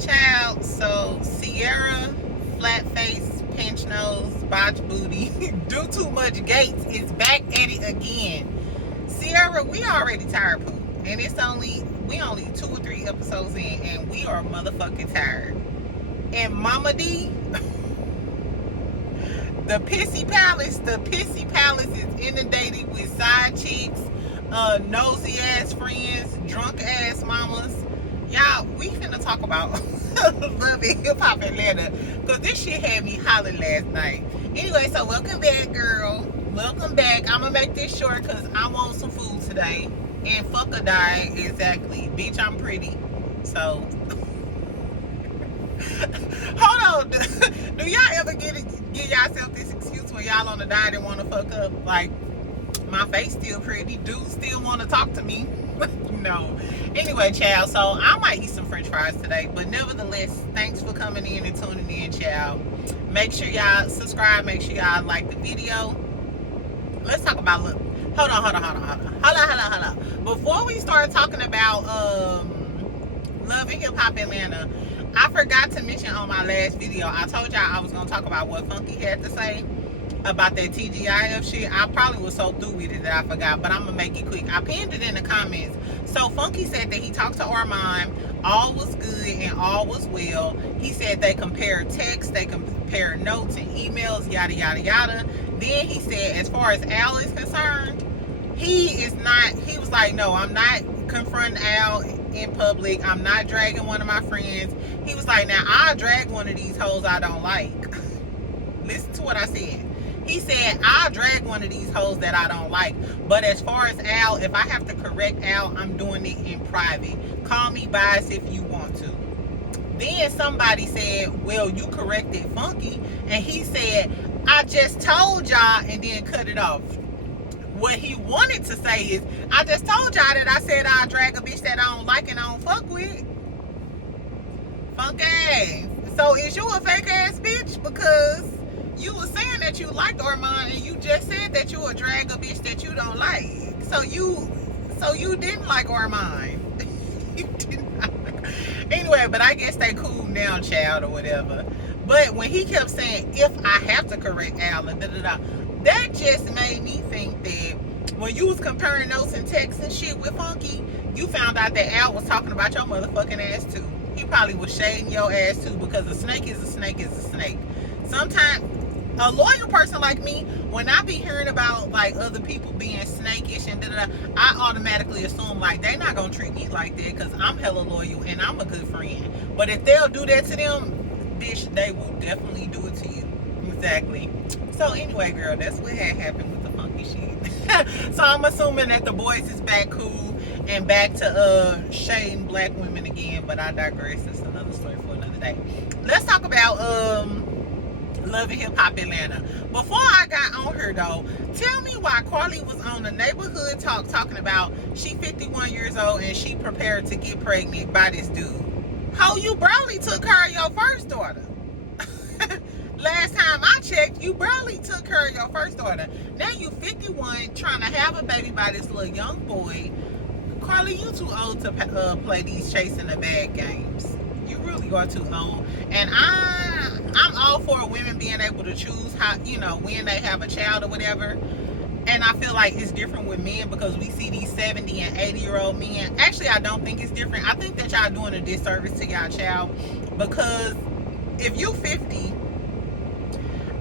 Child, so Sierra, flat face, pinch nose, botch booty, do too much gates is back at it again. Sierra, we already tired, poo. And we only 2 or 3 episodes in, and we are motherfucking tired. And Momma Dee, the Pissy Palace is inundated with side chicks, nosy ass friends, drunk ass mamas. Y'all, we finna talk about Love and Hip Hop Atlanta, because this shit had me hollering last night. Anyway, so welcome back, girl. Welcome back. I'm gonna make this short because I want some food today. And fuck a diet, exactly. Bitch, I'm pretty. So, hold on. Do y'all ever give yourself this excuse when y'all on a diet and want to fuck up? Like, my face still pretty. Dudes still want to talk to me. No. Anyway, child, so I might eat some french fries today, but nevertheless, thanks for coming in and tuning in, child. Make sure y'all subscribe. Make sure y'all like the video. Let's talk about, look, hold on. Before we start talking about Love and Hip Hop Atlanta, I forgot to mention on my last video, I told y'all I was going to talk about what Funky had to say about that TGIF shit. I probably was so through with it that I forgot, but I'm gonna make it quick. I pinned it in the comments. So Funky said that he talked to Armand, all was good and all was well. He said they compared texts, they compared notes and emails, yada yada yada. Then he said, as far as Al is concerned, he was like, no, I'm not confronting Al in public. I'm not dragging one of my friends. He was like, now I'll drag one of these hoes I don't like. Listen to what I said. He said, I'll drag one of these hoes that I don't like. But as far as Al, if I have to correct Al, I'm doing it in private. Call me biased if you want to. Then somebody said, well, you corrected Funky. And he said, I just told y'all, and then cut it off. What he wanted to say is, I just told y'all that I said I'll drag a bitch that I don't like and I don't fuck with. Funky. So is you a fake ass bitch? Because you were saying that you liked Armand, and you just said that you would drag a bitch that you don't like. So you didn't like Armand. You did not. Anyway, but I guess they cool now, child, or whatever. But when he kept saying, if I have to correct Al, and that just made me think that when you was comparing notes and texts and shit with Funky, you found out that Al was talking about your motherfucking ass too. He probably was shading your ass too, because a snake is a snake is a snake. Sometimes a loyal person like me, when I be hearing about like other people being snakish and I automatically assume like they not gonna treat me like that because I'm hella loyal and I'm a good friend. But if they'll do that to them, bitch, they will definitely do it to you. Exactly. So anyway, girl, that's what had happened with the Funky shit. So I'm assuming that the boys is back cool and back to shading black women again, but I digress. It's another story for another day. Let's talk about Love and Hip Hop Atlanta. Before I got on her though, tell me why Carly was on the neighborhood talking about she 51 years old and she prepared to get pregnant by this dude. How you barely took care of your first daughter. Last time I checked, you barely took care of your first daughter. Now you 51 trying to have a baby by this little young boy. Carly, you too old to play these chasing the bag games. You really are too old. And I'm all for women being able to choose how, when they have a child or whatever. And I feel like it's different with men because we see these 70 and 80-year-old men. Actually, I don't think it's different. I think that y'all doing a disservice to y'all child, because if you 50,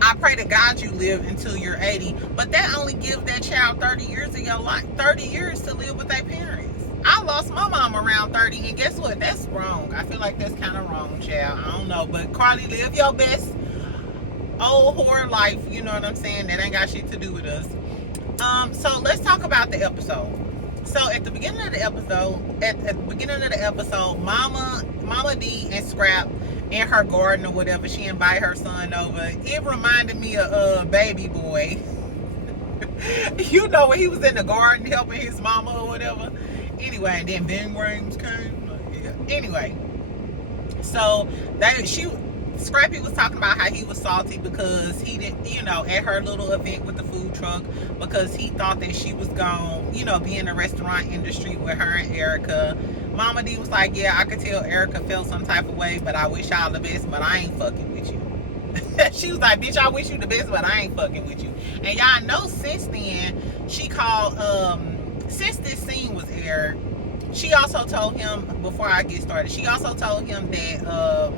I pray to God you live until you're 80, but that only gives that child 30 years of your life, 30 years to live with their parents. I lost my mom around 30, and guess what? That's wrong. I feel like that's kind of wrong, child. I don't know, but Carly, live your best old whore life. You know what I'm saying? That ain't got shit to do with us. So let's talk about the episode. So at the beginning of the episode, Momma Dee and Scrap in her garden or whatever, she invited her son over. It reminded me of Baby Boy. You know, when he was in the garden helping his mama or whatever. Anyway, and then Bing Rames came. Yeah. Anyway, so Scrappy was talking about how he was salty because he didn't, at her little event with the food truck, because he thought that she was gonna, be in the restaurant industry with her and Erica. Momma Dee was like, yeah, I could tell Erica felt some type of way, but I wish y'all the best, but I ain't fucking with you. She was like, bitch, I wish you the best, but I ain't fucking with you. And y'all know since then, she called, since this scene was aired, she also told him, before I get started, she also told him that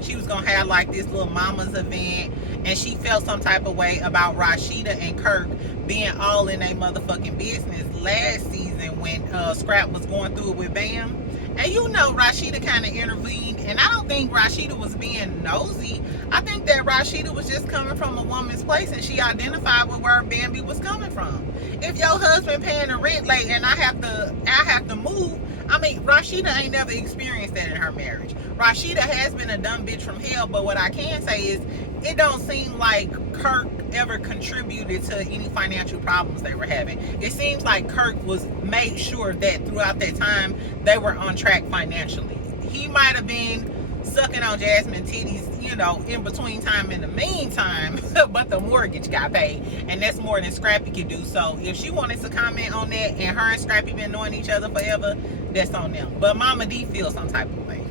she was going to have like this little mama's event, and she felt some type of way about Rashida and Kirk being all in their motherfucking business last season when Scrap was going through it with Bam. And you know Rashida kind of intervened, and I don't think Rashida was being nosy. I think that Rashida was just coming from a woman's place, and she identified with where Bambi was coming from. If your husband paying the rent late and I have to move, I mean, Rashida ain't never experienced that in her marriage. Rashida has been a dumb bitch from hell, but what I can say is it don't seem like Kirk ever contributed to any financial problems they were having. It seems like Kirk made sure that throughout that time they were on track financially. He might have been sucking on Jasmine titties, you know, in between time in the meantime, but the mortgage got paid, and that's more than Scrappy could do. So if she wanted to comment on that, and her and Scrappy been knowing each other forever, that's on them. But Momma Dee feels some type of way.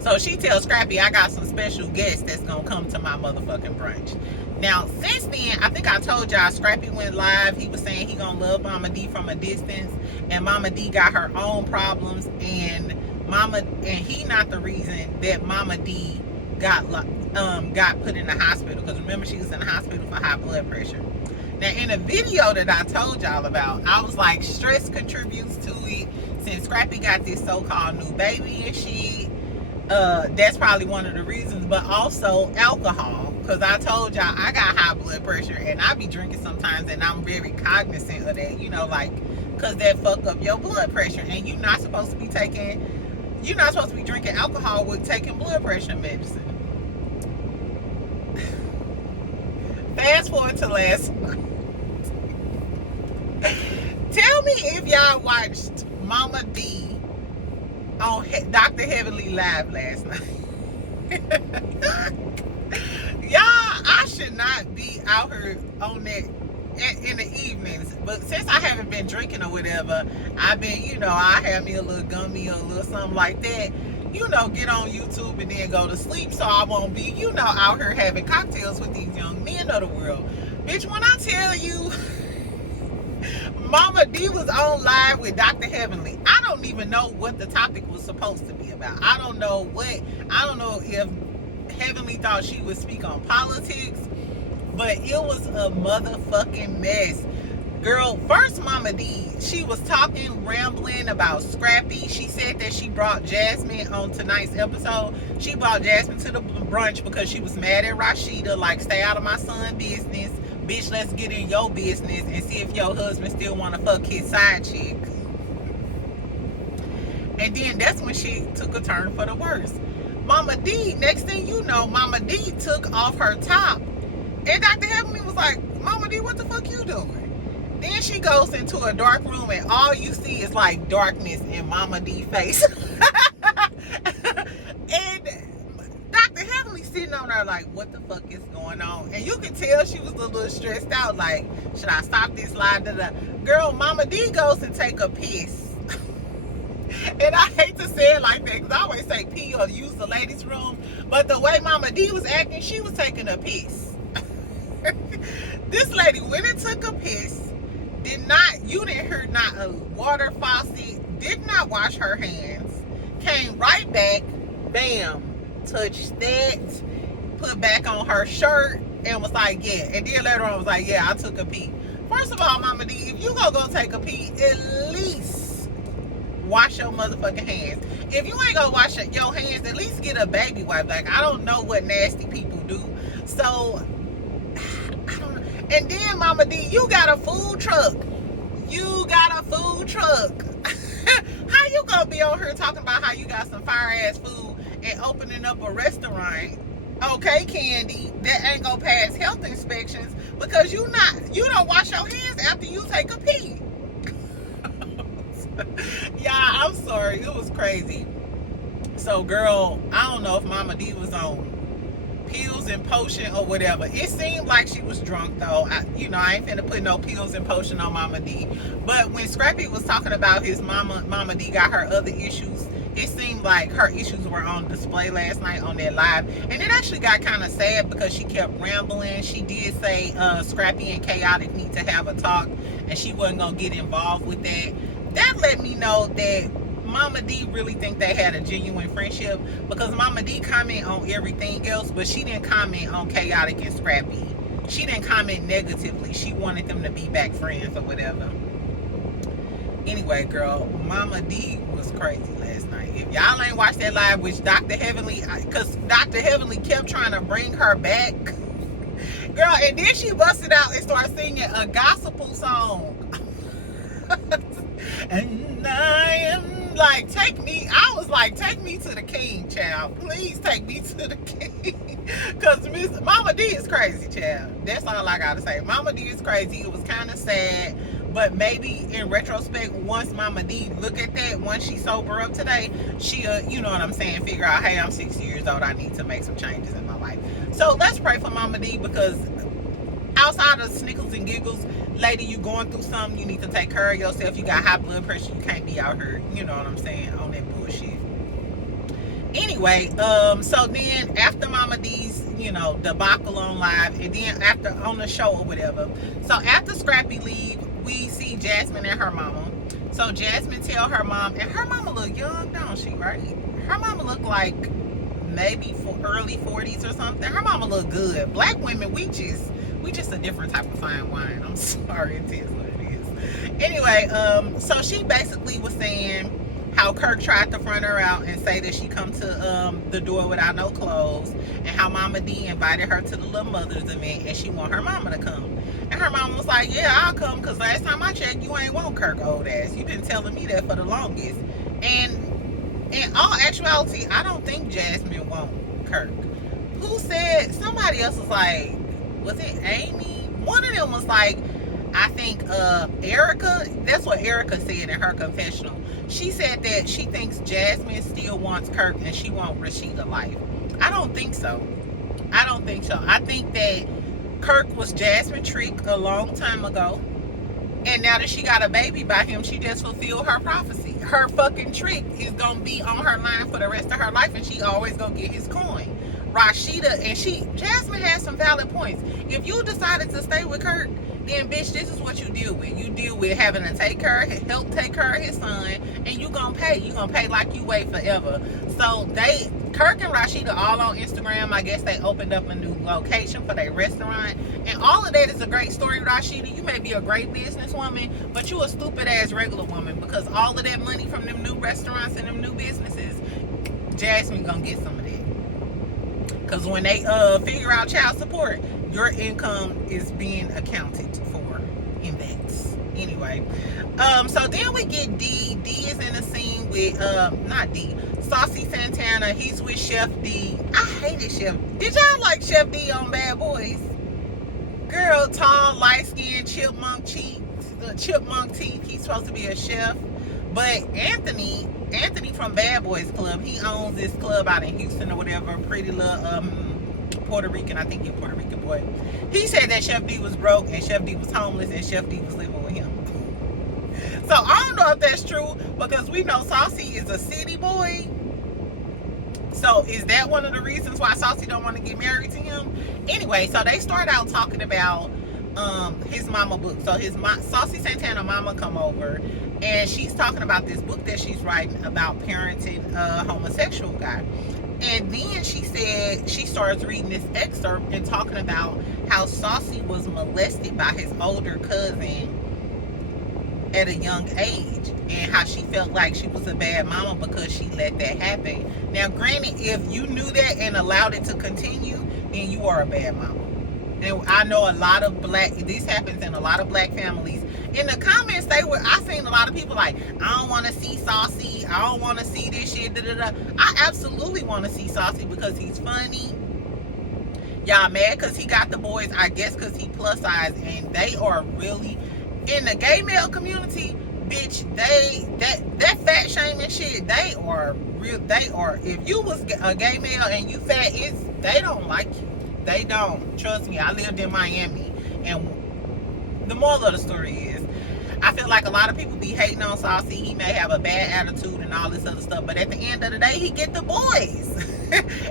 So she tells Scrappy, I got some special guests that's gonna come to my motherfucking brunch. Now, since then, I think I told y'all, Scrappy went live. He was saying he gonna love Momma Dee from a distance, and Momma Dee got her own problems, and he not the reason that Momma Dee got put in the hospital, because remember, she was in the hospital for high blood pressure. Now, in a video that I told y'all about, I was like, stress contributes to it. Since Scrappy got this so-called new baby and shit, that's probably one of the reasons, but also alcohol, because I told y'all I got high blood pressure and I be drinking sometimes, and I'm very cognizant of that, you know, like, because that fuck up your blood pressure, and you're not supposed to be drinking alcohol with taking blood pressure medicine. Fast forward to last night. Tell me if y'all watched Momma Dee on Dr. Heavenly Live last night. Y'all, I should not be out here on that in the evenings, but since I haven't been drinking or whatever, I've been, you know, I have me a little gummy or a little something like that, you know, get on YouTube and then go to sleep, so I won't be, you know, out here having cocktails with these young men of the world. Bitch, when I tell you Momma Dee was on live with Dr. Heavenly, I don't even know what the topic was supposed to be about. I don't know if Heavenly thought she would speak on politics, but it was a motherfucking mess. Girl, first Momma Dee, she was talking, rambling about Scrappy. She said that she brought Jasmine on tonight's episode. She brought Jasmine to the brunch because she was mad at Rashida, like, stay out of my son's business. Bitch, let's get in your business and see if your husband still want to fuck his side chick. And then that's when she took a turn for the worse. Momma Dee, next thing you know, Momma Dee took off her top. And Dr. Heavenly was like, Momma Dee, what the fuck you doing? Then she goes into a dark room and all you see is like darkness in Momma Dee's face. And Dr. Heavenly sitting on there like, what the fuck is going on? And you can tell she was a little stressed out, like, should I stop this live? Girl, Momma Dee goes and take a piss. And I hate to say it like that, because I always say pee or use the ladies' room. But the way Momma Dee was acting, she was taking a piss. This lady went and took a piss. You didn't hear not a water faucet, did not wash her hands, came right back, bam, touched that, put back on her shirt, and was like, yeah. And then later on was like, yeah, I took a pee. First of all, Momma Dee, if you gonna go take a pee, at least wash your motherfucking hands. If you ain't gonna wash your hands, at least get a baby wipe. Like, I don't know what nasty people do. So, I don't know. And then, Momma Dee, you got a food truck. You got a food truck. How you gonna be on here talking about how you got some fire-ass food and opening up a restaurant, okay, Candy, that ain't gonna pass health inspections because you don't wash your hands after you take a pee? Yeah, I'm sorry, it was crazy. So, girl, I don't know if Momma Dee was on pills and potion or whatever. It seemed like she was drunk though. I ain't finna put no pills and potion on Momma Dee. But when Scrappy was talking about his Momma Dee got her other issues, it seemed like her issues were on display last night on that live. And it actually got kind of sad because she kept rambling. She did say Scrappy and Chaotic need to have a talk, and she wasn't gonna get involved with that. That let me know that Momma Dee really think they had a genuine friendship, because Momma Dee comment on everything else, but she didn't comment on Chaotic and Scrappy. She didn't comment negatively. She wanted them to be back friends or whatever. Anyway, girl, Momma Dee was crazy last night. If y'all ain't watched that live, which Dr. Heavenly, because Dr. Heavenly kept trying to bring her back, girl, and then she busted out and started singing a gospel song. And I am like, take me to the king, child. Please take me to the king. Because Momma Dee is crazy, child. That's all I gotta say. Momma Dee is crazy. It was kind of sad, but maybe in retrospect, once Momma Dee look at that, once she sober up today, she'll, you know what I'm saying, figure out, hey, I'm 60 years old, I need to make some changes in my life. So let's pray for Momma Dee, because outside of snickles and giggles, lady, you going through something, you need to take care of yourself. You got high blood pressure, you can't be out here, you know what I'm saying, on that bullshit. Anyway, so then after Momma Dee's, debacle on live, and then after on the show or whatever, so after Scrappy leave, we see Jasmine and her mama. So Jasmine tell her mom, and her mama look young, don't she, right? Her mama look like maybe for early 40s or something. Her mama look good. Black women, we just a different type of fine wine. I'm sorry, it is what it is. Anyway, so she basically was saying how Kirk tried to front her out and say that she come to the door without no clothes, and how Momma Dee invited her to the little mother's event and she want her mama to come. And her mama was like, yeah, I'll come, because last time I checked, you ain't want Kirk, old ass. You been telling me that for the longest. And in all actuality, I don't think Jasmine want Kirk. Who said? Somebody else was like, was it Amy? One of them was like, I think Erica, that's what Erica said in her confessional. She said that she thinks Jasmine still wants Kirk and she wants Rashida life. I don't think so. I don't think so. I think that Kirk was Jasmine's trick a long time ago, and now that she got a baby by him, she just fulfilled her prophecy. Her fucking trick is gonna be on her line for the rest of her life, and she always gonna get his coin. Rashida, and Jasmine has some valid points. If you decided to stay with Kirk, then bitch, this is what you deal with. You deal with having to help take care of his son, and you gonna pay. You gonna pay like you wait forever. So Kirk and Rashida all on Instagram. I guess they opened up a new location for their restaurant, and all of that is a great story, Rashida. You may be a great businesswoman, but you a stupid ass regular woman, because all of that money from them new restaurants and them new businesses, Jasmine gonna get some of that. Because when they figure out child support, your income is being accounted for in that. Anyway, so then we get Dee. Dee is in a scene with not Dee, Saucy Santana. He's with Chef Dee. I hated Chef. Did y'all like Chef Dee on Bad Boys? Girl, tall, light skinned, chipmunk teeth. He's supposed to be a chef. But Anthony from Bad Boys Club, he owns this club out in Houston or whatever, pretty little Puerto Rican, I think he's a Puerto Rican boy. He said that Chef Dee was broke and Chef Dee was homeless and Chef Dee was living with him. So I don't know if that's true, because we know Saucy is a city boy. So is that one of the reasons why Saucy don't want to get married to him? Anyway, so they start out talking about his mama book. So Saucy Santana mama come over, and she's talking about this book that she's writing about parenting a homosexual guy. And then she said, she starts reading this excerpt and talking about how Saucy was molested by his older cousin at a young age, and how she felt like she was a bad mama because she let that happen. Now, granted, if you knew that and allowed it to continue, then you are a bad mama. And I know this happens in a lot of black families. In the comments, I seen a lot of people like, I don't want to see Saucy, I don't want to see this shit, I absolutely want to see Saucy because he's funny. Y'all mad because he got the boys? I guess because he plus size, and they are really, in the gay male community, bitch, that fat shaming shit, they are real. They are, if you was a gay male and you fat, they don't like you. They don't. Trust me, I lived in Miami, and the moral of the story is, I feel like a lot of people be hating on Saucy. He may have a bad attitude and all this other stuff, but at the end of the day, he get the boys.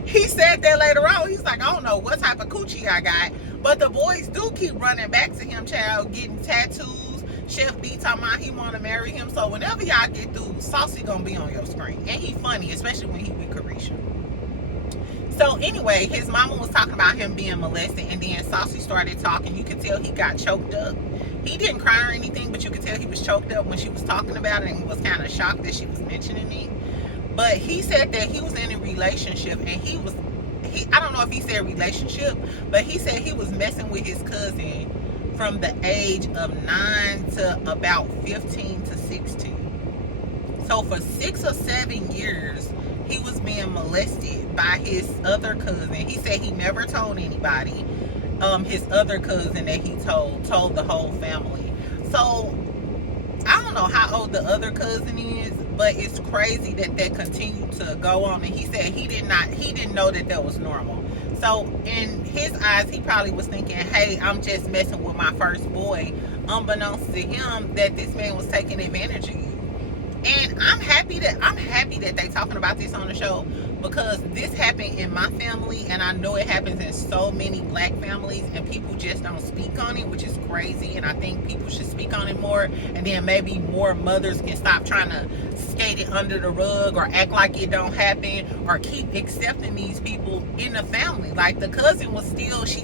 He said that later on. He's like, I don't know what type of coochie I got, but the boys do keep running back to him, child, getting tattoos. Chef Dee talking about he want to marry him. So whenever y'all get through, Saucy gonna be on your screen. And he funny, especially when he with Carisha. So anyway, his mama was talking about him being molested, and then Saucy started talking. You could tell he got choked up. He didn't cry or anything, but you could tell he was choked up when she was talking about it, and he was kind of shocked that she was mentioning it. But he said that he was in a relationship, and I don't know if he said relationship, but he said he was messing with his cousin from the age of 9 to about 15 to 16. So for 6 or 7 years, he was being molested by his other cousin. He said he never told anybody. His other cousin that he told the whole family. So I don't know how old the other cousin is, but it's crazy that continued to go on. And he said he didn't know that was normal. So in his eyes, he probably was thinking, hey, I'm just messing with my first boy, unbeknownst to him that this man was taking advantage of you. And I'm happy that they talking about this on the show, because this happened in my family, and I know it happens in so many black families, and people just don't speak on it, which is crazy. And I think people should speak on it more, and then maybe more mothers can stop trying to skate it under the rug or act like it don't happen, or keep accepting these people in the family. Like she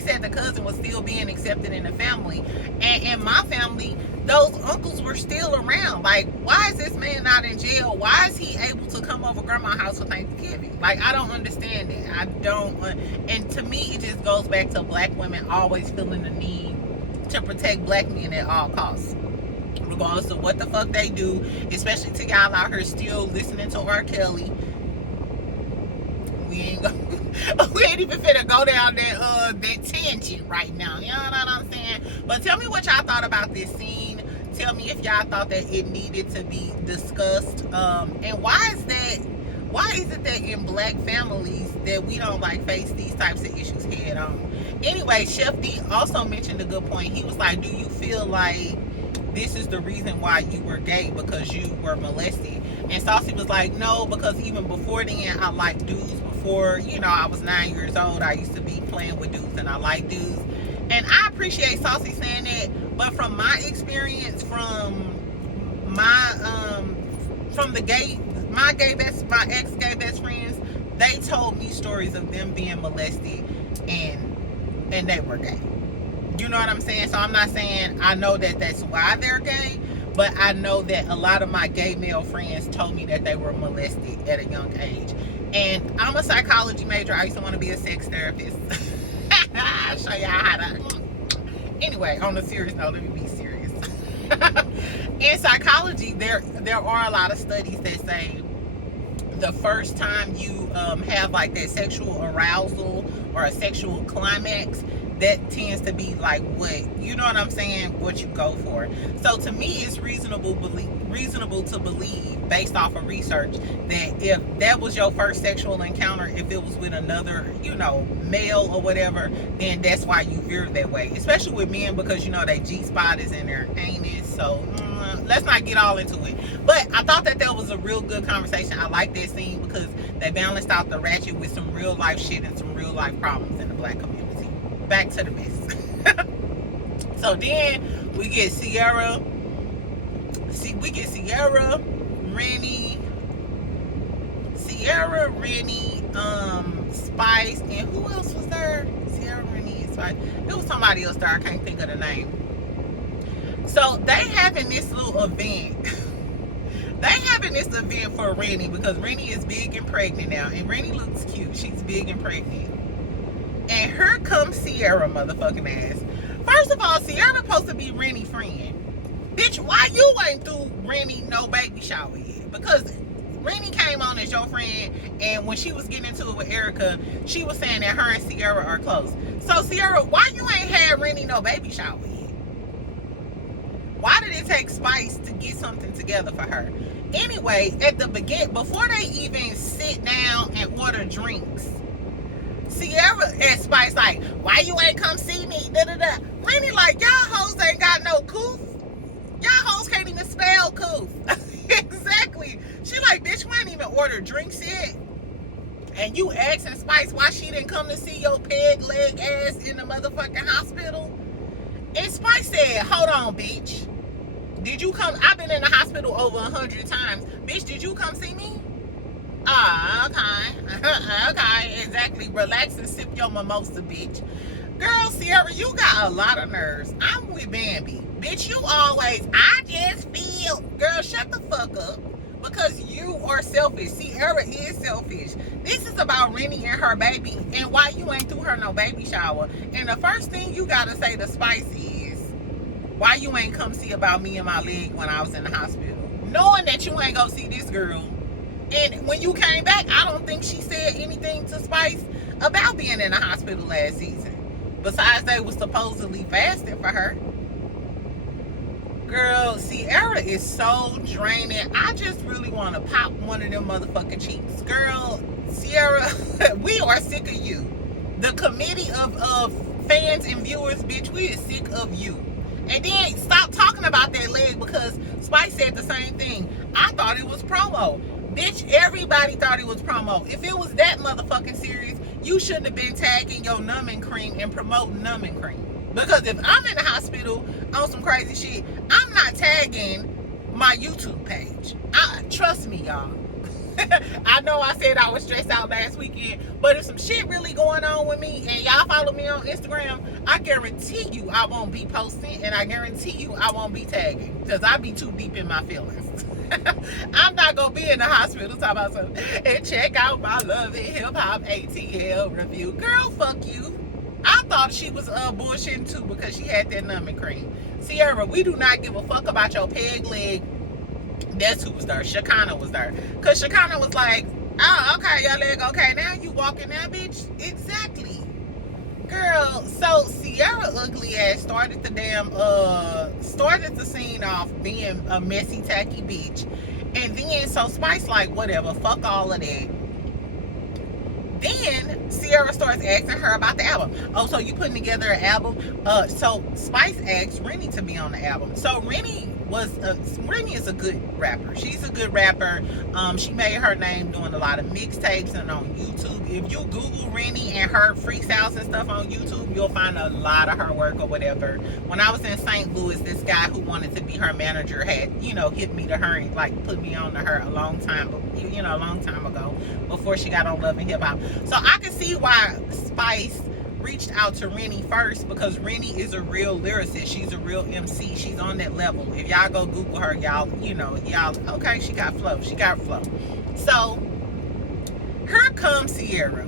said the cousin was still being accepted in the family, and in my family, those uncles were still around. Like, why is this man not in jail? Why is he able to come over grandma's house for Thanksgiving? Like, I don't understand it. I don't. And to me, it just goes back to black women always feeling the need to protect black men at all costs, regardless of what the fuck they do. Especially to y'all out here still listening to R. Kelly. We ain't even finna go down that tangent right now. You know what I'm saying? But tell me what y'all thought about this scene. Tell me if y'all thought that it needed to be discussed. And why is it that in black families that we don't like face these types of issues head on? Anyway, Chef Dee also mentioned a good point. He was like, do you feel like this is the reason why you were gay, because you were molested? And Saucy was like, no, because even before then, I liked dudes. Before, I was 9 years old, I used to be playing with dudes, and I like dudes. And I appreciate Saucy saying that, but from my experience, from my ex-gay best friends, they told me stories of them being molested, and they were gay. You know what I'm saying? So I'm not saying I know that that's why they're gay, but I know that a lot of my gay male friends told me that they were molested at a young age. And I'm a psychology major. I used to want to be a sex therapist. I'll show y'all how to. Anyway, on a serious note, let me be serious. In psychology, there are a lot of studies that say the first time you have like that sexual arousal or a sexual climax, that tends to be like what you go for. So to me, it's reasonable to believe, based off of research, that if that was your first sexual encounter, if it was with another, male or whatever, then that's why you veer that way. Especially with men, because their G-spot is in their anus. So let's not get all into it. But I thought that was a real good conversation. I like that scene because they balanced out the ratchet with some real life shit and some real life problems in the black community. Back to the mess. So then we get Sierra, Renni, Spice, and who else was there? Sierra, Renni, and Spice. There was somebody else there. I can't think of the name. So they having this little event. For Renni, because Renni is big and pregnant now, and Renni looks cute. She's big and pregnant. And here comes Sierra motherfucking ass. First of all, Sierra supposed to be Renni's friend. Bitch, why you ain't through Renni no baby shower yet? Because Renni came on as your friend, and when she was getting into it with Erica, she was saying that her and Sierra are close. So Sierra, why you ain't had Renni no baby shower yet? Why did it take Spice to get something together for her? Anyway, at the beginning, before they even sit down and order drinks, Sierra and Spice like, why you ain't come see me? Da da da. Renni like, y'all hoes ain't got no coof. Y'all hoes can't even spell coof. Exactly. She like, bitch, we ain't even ordered drinks yet. And you asking Spice why she didn't come to see your peg leg ass in the motherfucking hospital? And Spice said, hold on, bitch. Did you come? I've been in the hospital over 100 times. Bitch, did you come see me? Okay. Okay, exactly. Relax and sip your mimosa, bitch. Girl, Sierra, you got a lot of nerves. I'm with Bambi. Bitch, you always, I just feel. Girl, shut the fuck up. Because you are selfish. Sierra is selfish. This is about Renni and her baby and why you ain't threw her no baby shower. And the first thing you gotta say to Spice is, why you ain't come see about me and my leg when I was in the hospital? Knowing that you ain't go see this girl. And when you came back, I don't think she said anything to Spice about being in the hospital last season. Besides, they was supposedly fasting for her. Girl, Sierra is so draining. I just really want to pop one of them motherfucking cheeks. Girl, Sierra, we are sick of you. The committee of fans and viewers, bitch, we is sick of you. And then stop talking about that leg because Spice said the same thing. I thought it was promo. Bitch, everybody thought it was promo. If it was that motherfucking serious, you shouldn't have been tagging your numbing cream and promoting numbing cream. Because if I'm in the hospital on some crazy shit, I'm not tagging my YouTube page. Trust me, y'all. I know I said I was stressed out last weekend, but if some shit really going on with me and y'all follow me on Instagram, I guarantee you I won't be posting and I guarantee you I won't be tagging because I be too deep in my feelings. I'm not gonna be in the hospital talking about something and check out my Love and Hip Hop ATL review. Girl, fuck you. I thought she was bullshitting too because she had that numbing cream. Sierra, we do not give a fuck about your peg leg. That's who was there. Shekinah was there. Because Shekinah was like, oh, okay, your leg okay. Now you walking now, bitch. Exactly. Girl, so Sierra ugly ass started the scene off being a messy, tacky bitch. And then, so Spice like, whatever, fuck all of that. Then Sierra starts asking her about the album. Oh, so you putting together an album? So Spice asked Renni to be on the album. So Renni is a good rapper. She's a good rapper. She made her name doing a lot of mixtapes and on YouTube. If you Google Renni and her freestyles and stuff on YouTube, you'll find a lot of her work or whatever. When I was in St. Louis, this guy who wanted to be her manager had, hit me to her and like put me on to her a long time ago before she got on Love and Hip Hop. So I can see why Spice reached out to Renni first because Renni is a real lyricist. She's a real MC. She's on that level. If y'all go Google her, y'all, okay, she got flow. She got flow. So here comes Sierra.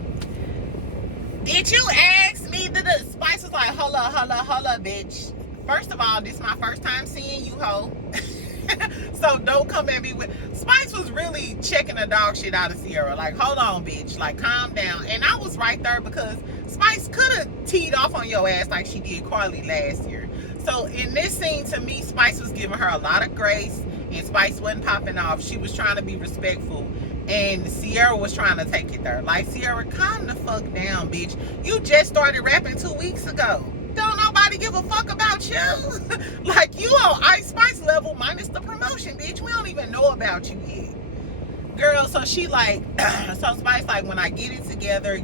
Did you ask me to the Spice was like, hold up, bitch. First of all, this is my first time seeing you, ho. So don't come at me with. Spice was really checking the dog shit out of Sierra. Like, hold on, bitch. Like, calm down. And I was right there because Spice could have teed off on your ass like she did Carly last year. So in this scene, to me, Spice was giving her a lot of grace, and Spice wasn't popping off. She was trying to be respectful, and Sierra was trying to take it there. Like, Sierra, calm the fuck down, bitch. You just started rapping 2 weeks ago. Don't nobody give a fuck about you. Like, you on Ice Spice level minus the promotion, bitch. We don't even know about you yet. Girl, so she like, so Spice like, when I get it together,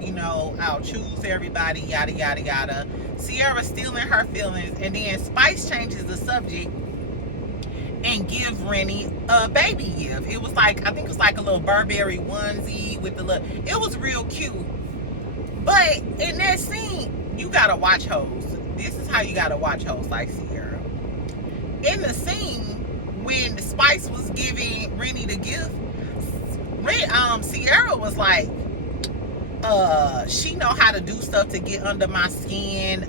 I'll choose everybody, yada, yada, yada. Sierra still in her feelings, and then Spice changes the subject and give Renni a baby gift. It was like, I think it was like a little Burberry onesie with the little, it was real cute. But in that scene, you gotta watch hoes. This is how you gotta watch hoes like Sierra. In the scene, when Spice was giving Renni the gift, Sierra was like, she know how to do stuff to get under my skin.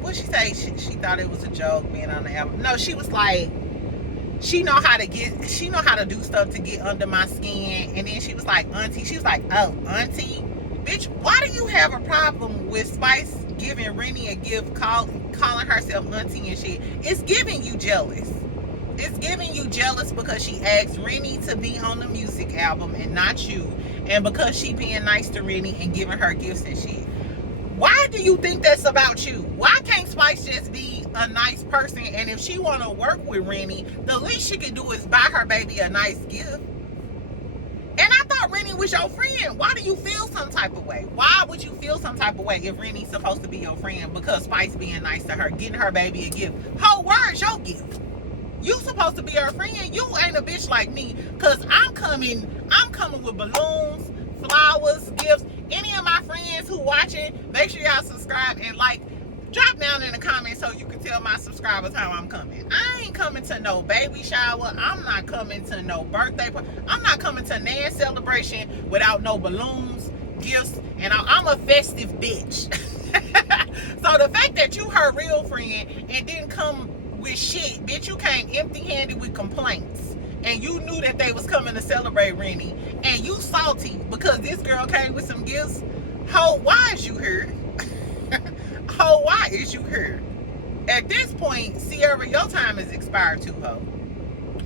What she say? She thought it was a joke being on the album. No, she was like, she know how to do stuff to get under my skin. And then she was like, auntie. She was like, oh, auntie. Bitch, why do you have a problem with Spice giving Renni a gift, calling herself auntie and shit. It's giving you jealous. It's giving you jealous because she asked Renni to be on the music album and not you, and because she being nice to Renni and giving her gifts and shit. Why do you think that's about you? Why can't Spice just be a nice person, and if she want to work with Renni, the least she can do is buy her baby a nice gift? And I thought Renni was your friend. Why do you feel some type of way? Why would you feel some type of way if Renni's supposed to be your friend because Spice being nice to her, getting her baby a gift? Whole word's your gift. You supposed to be her friend. You ain't a bitch like me, because I'm coming with balloons, flowers, gifts. Any of my friends who watching, make sure y'all subscribe and like. Drop down in the comments so you can tell my subscribers how I'm coming. I ain't coming to no baby shower. I'm not coming to no birthday party. I'm not coming to Nan's celebration without no balloons, gifts, and I'm a festive bitch. So the fact that you her real friend and didn't come with shit, bitch, you came empty-handed with complaints. And you knew that they was coming to celebrate Renni. And you salty because this girl came with some gifts. Ho, why is you here? Ho, why is you here? At this point, Sierra, your time is expired too, ho.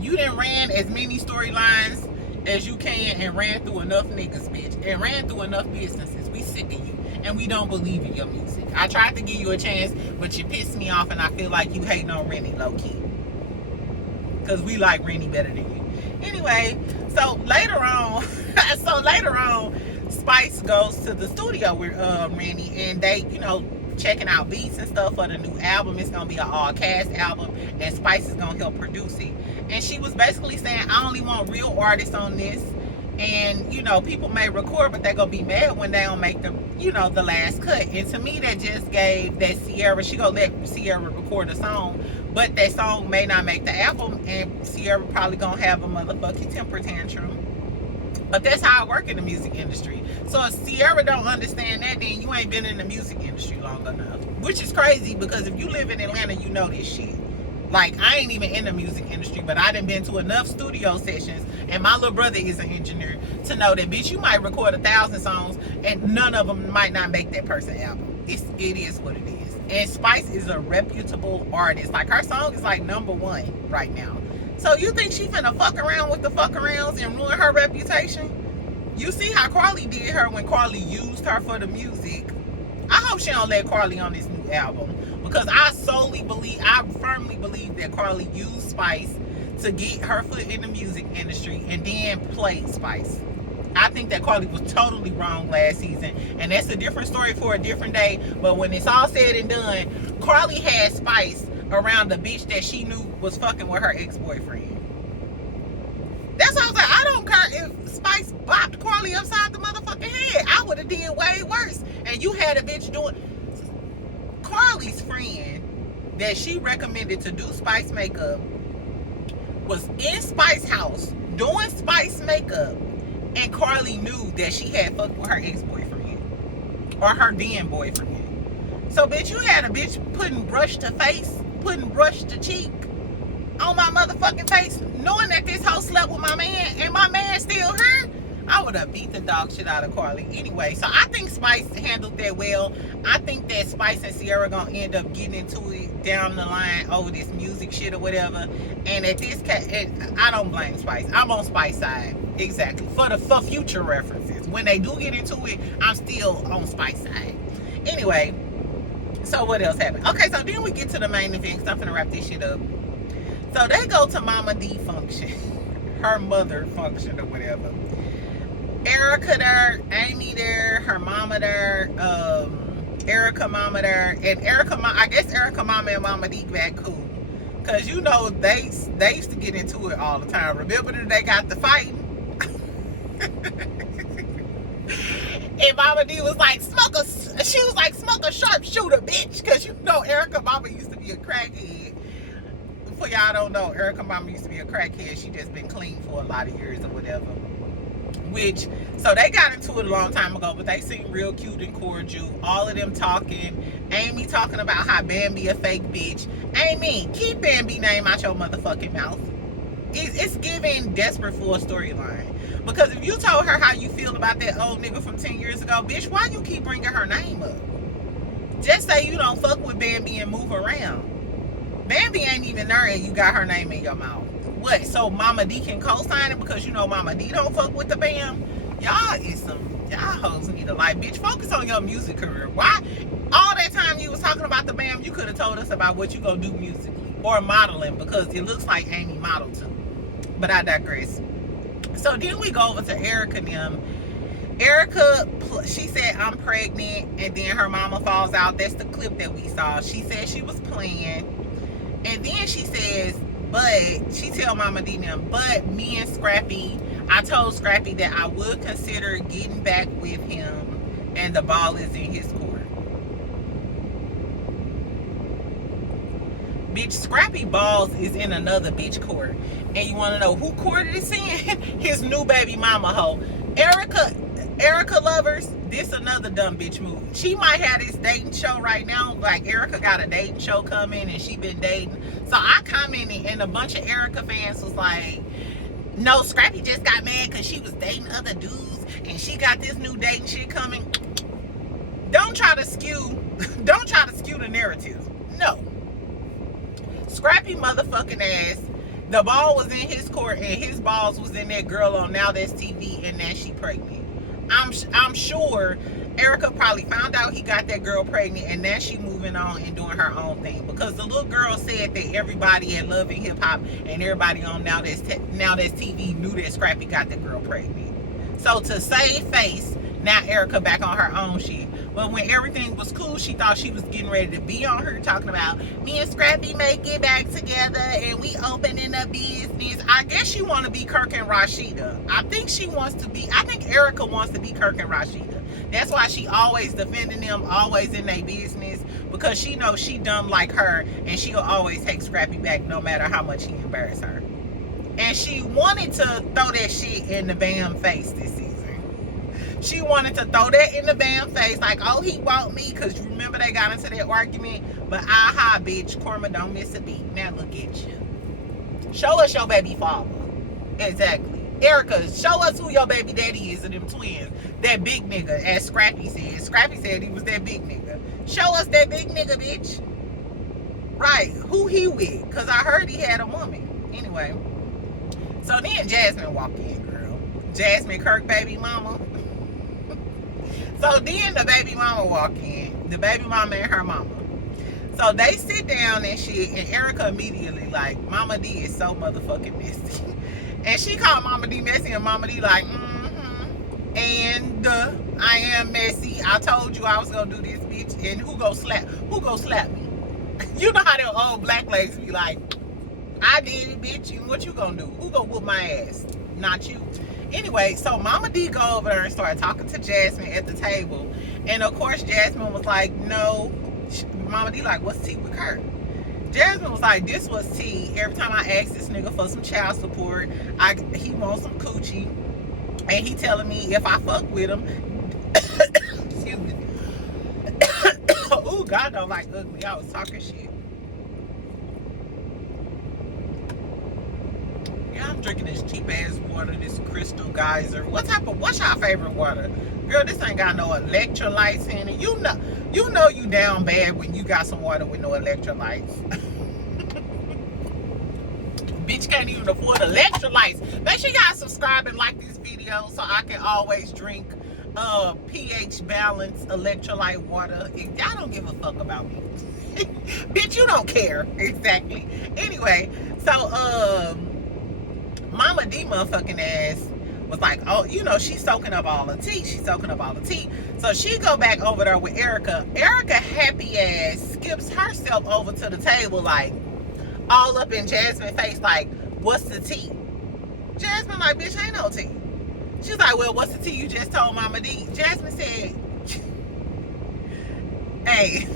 You done ran as many storylines as you can and ran through enough niggas, bitch. And ran through enough businesses. We sick of you. And we don't believe in your music. I tried to give you a chance, but you pissed me off, and I feel like you hating on Renni low-key. Because we like Renni better than you. Anyway, so later on, Spice goes to the studio with Renni, and they, you know, checking out beats and stuff for the new album. It's gonna be an all-cast album, and Spice is gonna help produce it. And she was basically saying, I only want real artists on this. And, you know, people may record, but they're gonna be mad when they don't make the, you know, the last cut. And to me, that just gave that Sierra, she gonna let Sierra record a song, but that song may not make the album, and Sierra probably gonna have a motherfucking temper tantrum. But that's how it work in the music industry. So if Sierra don't understand that, then you ain't been in the music industry long enough. Which is crazy, because if you live in Atlanta, you know this shit. Like, I ain't even in the music industry, but I done been to enough studio sessions, and my little brother is an engineer, to know that, bitch, you might record 1,000 songs, and none of them might not make that person's album. It is what it is. And Spice is a reputable artist. Like, her song is like #1 right now. So you think she finna fuck around with the fuck arounds and ruin her reputation? You see how Carly did her when Carly used her for the music. I hope she don't let Carly on this new album, because I firmly believe that Carly used Spice to get her foot in the music industry and then played Spice. I think that Carly was totally wrong last season, and that's a different story for a different day. But when it's all said and done, Carly had Spice around the bitch that she knew was fucking with her ex-boyfriend. That's why I was like, I don't care if Spice bopped Carly upside the motherfucking head. I would have did way worse. And you had a bitch doing... Carly's friend that she recommended to do Spice makeup was in Spice house doing Spice makeup, and Carly knew that she had fucked with her ex-boyfriend or her then boyfriend. So, bitch, you had a bitch putting brush to face, putting brush to cheek on my motherfucking face, knowing that this hoe slept with my man, and my man still here. I would have beat the dog shit out of Carly anyway. So I think Spice handled that well. I think that Spice and Sierra gonna end up getting into it down the line over this music shit or whatever. And at this case, I don't blame Spice. I'm on Spice side. Exactly. For future references. When they do get into it, I'm still on Spice side. Anyway, so what else happened? Okay, so then we get to the main event, because I'm gonna wrap this shit up. So they go to Momma Dee function. Her mother function or whatever. Erica there, Amy there, her mama there, Erica mama there, and I guess Erica mama and Momma Dee back cool. Cause you know they used to get into it all the time. Remember that they got the fighting? And Momma Dee was like, smoke a sharpshooter, bitch. Cause you know Erica mama used to be a crackhead. For y'all don't know, Erica mama used to be a crackhead. She just been clean for a lot of years or whatever. So they got into it a long time ago, but they seem real cute and cordial. All of them talking. Amy talking about how Bambi a fake bitch. Amy, keep Bambi name out your motherfucking mouth. It's giving desperate for a storyline. Because if you told her how you feel about that old nigga from 10 years ago, bitch, why you keep bringing her name up? Just say you don't fuck with Bambi and move around. Bambi ain't even there and you got her name in your mouth. What? So Momma Dee can co-sign it because you know Momma Dee don't fuck with the Bam? Y'all hoes need to like, bitch, focus on your music career. Why? All that time you was talking about the Bam, you could have told us about what you gonna do musically or modeling, because it looks like Amy modeled too. But I digress. So then we go over to Erica and them. Erica, she said, I'm pregnant, and then her mama falls out. That's the clip that we saw. She said she was playing, and then she says, but she tell Momma Dee them, but me and Scrappy, I told Scrappy that I would consider getting back with him, and the ball is in his court. Bitch, Scrappy balls is in another bitch court, and you want to know who court it is in? His new baby mama hoe. Erica lovers, this another dumb bitch move. She might have this dating show right now. Like, Erica got a dating show coming and she been dating. So I commented and a bunch of Erica fans was like, no, Scrappy just got mad because she was dating other dudes and she got this new dating shit coming. Don't try to skew the narrative. No. Scrappy motherfucking ass. The ball was in his court and his balls was in that girl on Now That's TV, and now she pregnant. I'm sure Erica probably found out he got that girl pregnant, and now she moving on and doing her own thing, because the little girl said that everybody at Love and Hip Hop and everybody on Now That's TV knew that Scrappy got that girl pregnant. So to save face, now Erica back on her own shit. But when everything was cool, she thought she was getting ready to be on her talking about me and Scrappy may get back together and we opening a business. I guess she want to be Kirk and Rashida. I think Erica wants to be Kirk and Rashida. That's why she always defending them, always in their business, because she knows she dumb like her and she'll always take Scrappy back no matter how much he embarrass her. And she wanted to throw that shit in the Bam face this season. She wanted to throw that in the Bam face, like, oh, he want me, because you remember they got into that argument. But aha, bitch, Korma don't miss a beat. Now look at you. Show us your baby father. Exactly. Erica, show us who your baby daddy is of them twins. That big nigga, as Scrappy said. Scrappy said he was that big nigga. Show us that big nigga, bitch. Right, who he with? Because I heard he had a woman. Anyway. So then Jasmine walked in, girl. Jasmine, Kirk baby mama. So then the baby mama walk in, the baby mama and her mama. So they sit down and shit, and Erica immediately like, Momma Dee is so motherfucking messy. And she called Momma Dee messy, and Momma Dee like, and I am messy. I told you I was gonna do this, bitch. And who go slap me? You know how them old black ladies be like, I did it, bitch. And what you gonna do? Who gonna whoop my ass? Not you. Anyway, so Momma Dee go over there and start talking to Jasmine at the table. And of course, Jasmine was like, no. Momma Dee like, what's tea with Kirk? Jasmine was like, this was tea. Every time I ask this nigga for some child support, he wants some coochie. And he telling me if I fuck with him, excuse me. Ooh, God don't like ugly. I was talking shit. Yeah, I'm drinking this cheap ass water, this Crystal Geyser. What's your favorite water? Girl, this ain't got no electrolytes in it. You know you down bad when you got some water with no electrolytes. Bitch can't even afford electrolytes. Make sure y'all subscribe and like this video so I can always drink pH balanced electrolyte water. If y'all don't give a fuck about me. Bitch, you don't care. Exactly. Anyway, so Momma Dee motherfucking ass was like, oh, you know, she's soaking up all the tea. So she go back over there with Erica. Erica happy ass skips herself over to the table, like, all up in Jasmine's face, like, what's the tea? Jasmine like, bitch, ain't no tea. She's like, well, what's the tea you just told Momma Dee? Jasmine said, hey,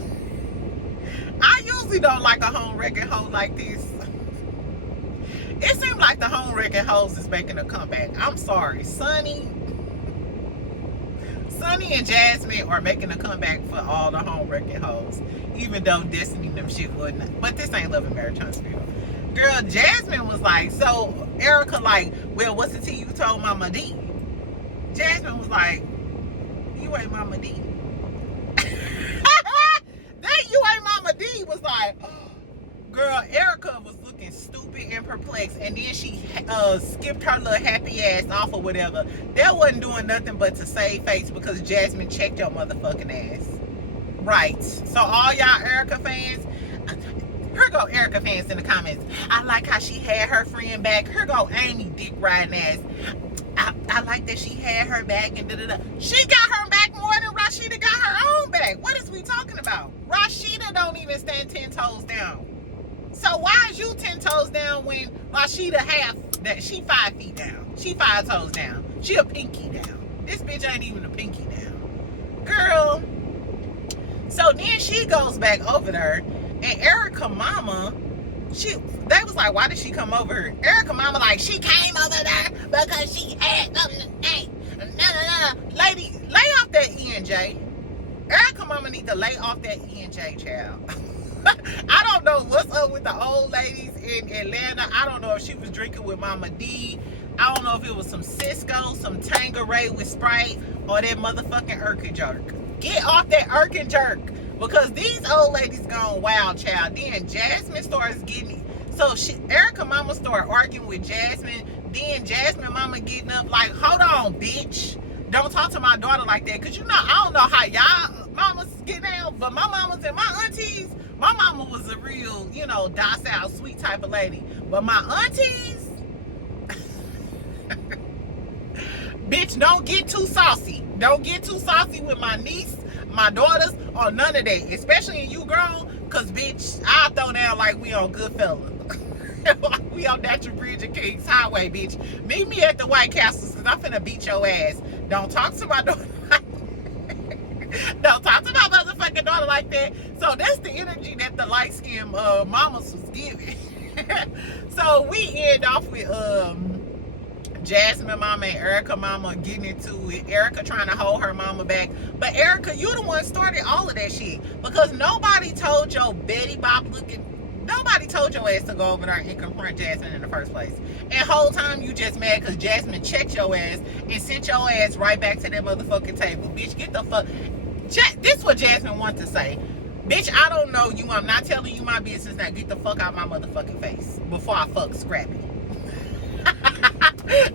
I usually don't like a home wrecking hoe like this. It seems like the home wrecking hoes is making a comeback. I'm sorry. Sunny and Jasmine are making a comeback for all the home wrecking hoes. Even though Destiny them shit wouldn't. But this ain't Love and Marriage Huntsville. Girl, Jasmine was like, so Erica like, well, what's the tea you told Momma Dee? Jasmine was like, you ain't Momma Dee. was like, girl, Erica was looking stupid and perplexed, and then she skipped her little happy ass off or whatever. That wasn't doing nothing but to save face because Jasmine checked your motherfucking ass. Right. So all y'all Erica fans, here go Erica fans in the comments. I like how she had her friend back. Here go Amy dick riding ass. I like that she had her back and da-da-da. She got her back more than Rashida got her own back. What is we talking about? Rashida don't even stand 10 toes down. So why is you 10 toes down when Rashida half that? She 5 feet down. She 5 toes down. She a pinky down. This bitch ain't even a pinky down. Girl. So then she goes back over there, and Erica mama, they was like, why did she come over here? Erica mama like, she came over there because she had something to say. Lady, lay off that E&J. Erica mama need to lay off that E&J, child. I don't know what's up with the old ladies in Atlanta. I don't know if she was drinking with Momma Dee. I don't know if it was some Cisco, some Tanqueray with Sprite, or that motherfucking Irk jerk. Get off that Irk jerk. Because these old ladies gone wild, child. Then Jasmine starts getting... So Erica mama started arguing with Jasmine. Then Jasmine mama getting up like, hold on, bitch. Don't talk to my daughter like that. Because, you know, I don't know how y'all mamas get down. But my mamas and my aunties, my mama was a real, you know, docile, sweet type of lady. But my aunties... bitch, don't get too saucy. Don't get too saucy with my niece, my daughters, or none of that. Especially in you grown, because, bitch, I'll throw down like we on Goodfellas. We on Natural Bridge of Kings Highway, bitch. Meet me at the White Castles, because I'm finna beat your ass. Don't talk to my daughter. Don't talk to my motherfucking daughter like that. So that's the energy that the light-skinned mamas was giving. So we end off with Jasmine mama and Erica mama getting into it. Erica trying to hold her mama back. But Erica, you the one started all of that shit. Because nobody told your Betty Bop looking... Nobody told your ass to go over there and confront Jasmine in the first place. And whole time you just mad because Jasmine checked your ass and sent your ass right back to that motherfucking table. Bitch, get the fuck... This is what Jasmine wants to say. Bitch, I don't know you. I'm not telling you my business. Now get the fuck out my motherfucking face before I fuck Scrappy.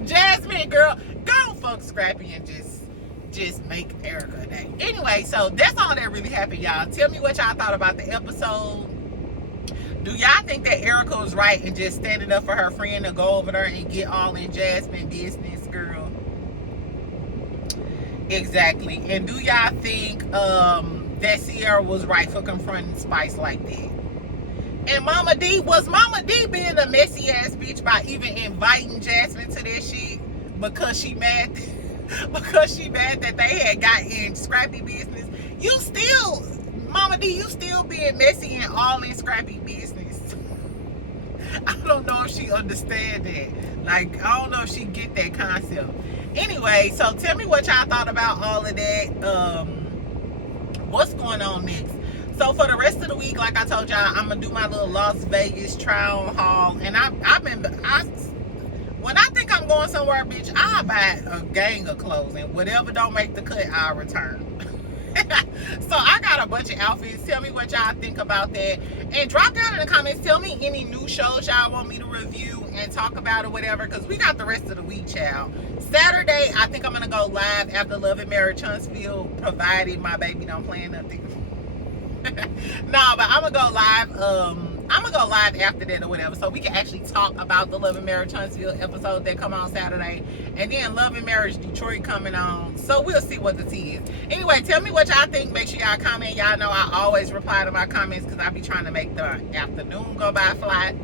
Jasmine, girl, go fuck Scrappy and just make Erica a day. Anyway, so that's all that really happened, y'all. Tell me what y'all thought about the episode. Do y'all think that Erica was right in just standing up for her friend to go over there and get all in Jasmine business, girl? Exactly. And do y'all think that Sierra was right for confronting Spice like that? And Momma Dee, was Momma Dee being a messy ass bitch by even inviting Jasmine to that shit because she mad that they had got in Scrappy business? You still, Momma Dee, you still being messy and all in Scrappy business. I don't know if she understand that. Like, I don't know if she get that concept. Anyway, so tell me what y'all thought about all of that. What's going on next? So for the rest of the week, like I told y'all, I'm gonna do my little Las Vegas try-on haul. And when I think I'm going somewhere, bitch, I'll buy a gang of clothes, and whatever don't make the cut, I'll return. So I got a bunch of outfits. Tell me what y'all think about that, and drop down in the comments. Tell me any new shows y'all want me to review and talk about or whatever, because we got the rest of the week, child. Saturday, I think I'm gonna go live after Love and Marriage Huntsville, provided my baby don't plan nothing. No, but I'm gonna go live after that or whatever, so we can actually talk about the Love and Marriage Huntsville episode that come on Saturday, and then Love and Marriage Detroit coming on. So we'll see what the tea is. Anyway, tell me what y'all think. Make sure y'all comment. Y'all know I always reply to my comments because I be trying to make the afternoon go by fast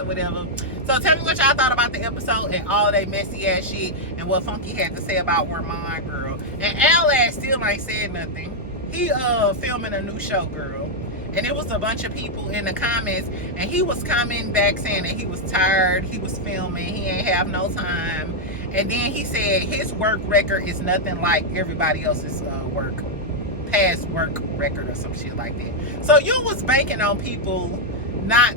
or whatever. So tell me what y'all thought about the episode and all that messy ass shit, and what Funky had to say about Vermont, girl. And Al ass still ain't said nothing. He filming a new show, girl, and it was a bunch of people in the comments, and he was commenting back saying that he was tired, he was filming, he ain't have no time, and then he said his work record is nothing like everybody else's past work record or some shit like that. So you was banking on people not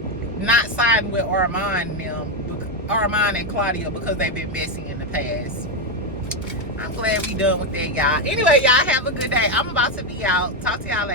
siding with Armand and Claudia because they've been messy in the past. I'm glad we done with that, y'all. Anyway, y'all have a good day. I'm about to be out. Talk to y'all later.